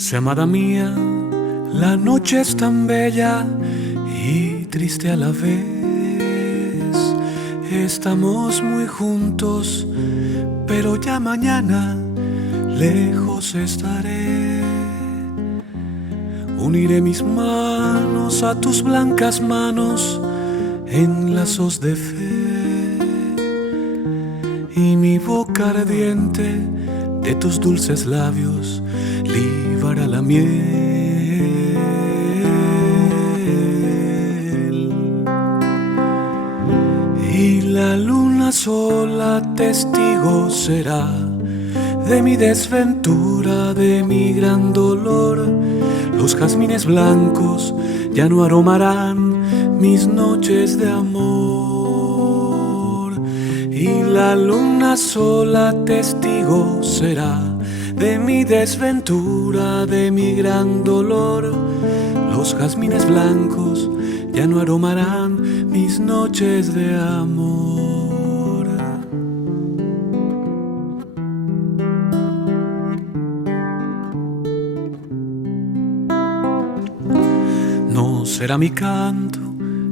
Dulce amada mía, la noche es tan bella y triste a la vez. Estamos muy juntos, pero ya mañana lejos estaré. Uniré mis manos a tus blancas manos en lazos de fe, y mi boca ardiente de tus dulces labios libará la miel. Y la luna sola testigo será de mi desventura, de mi gran dolor. Los jazmines blancos ya no aromarán mis noches de amor. Y la luna sola testigo será de mi desventura, de mi gran dolor. Los jazmines blancos ya no aromarán mis noches de amor. No será mi canto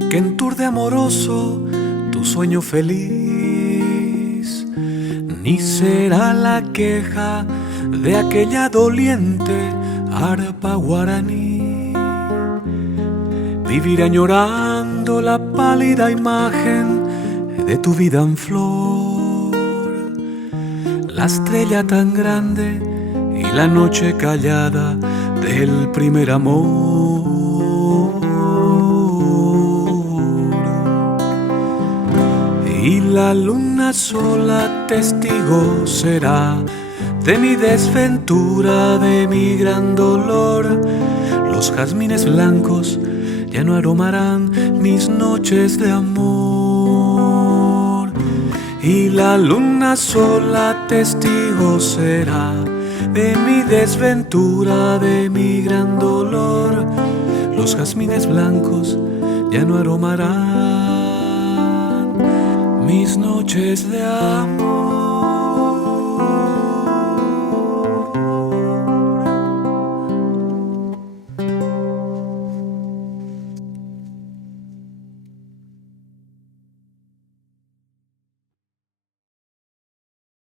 que enturde amoroso tu sueño feliz, ni será la queja de aquella doliente arpa guaraní. Viviré añorando la pálida imagen de tu vida en flor, la estrella tan grande y la noche callada del primer amor. Y la luna sola testigo será de mi desventura, de mi gran dolor. Los jazmines blancos ya no aromarán mis noches de amor. Y la luna sola testigo será de mi desventura, de mi gran dolor. Los jazmines blancos ya no aromarán mis noches de amor.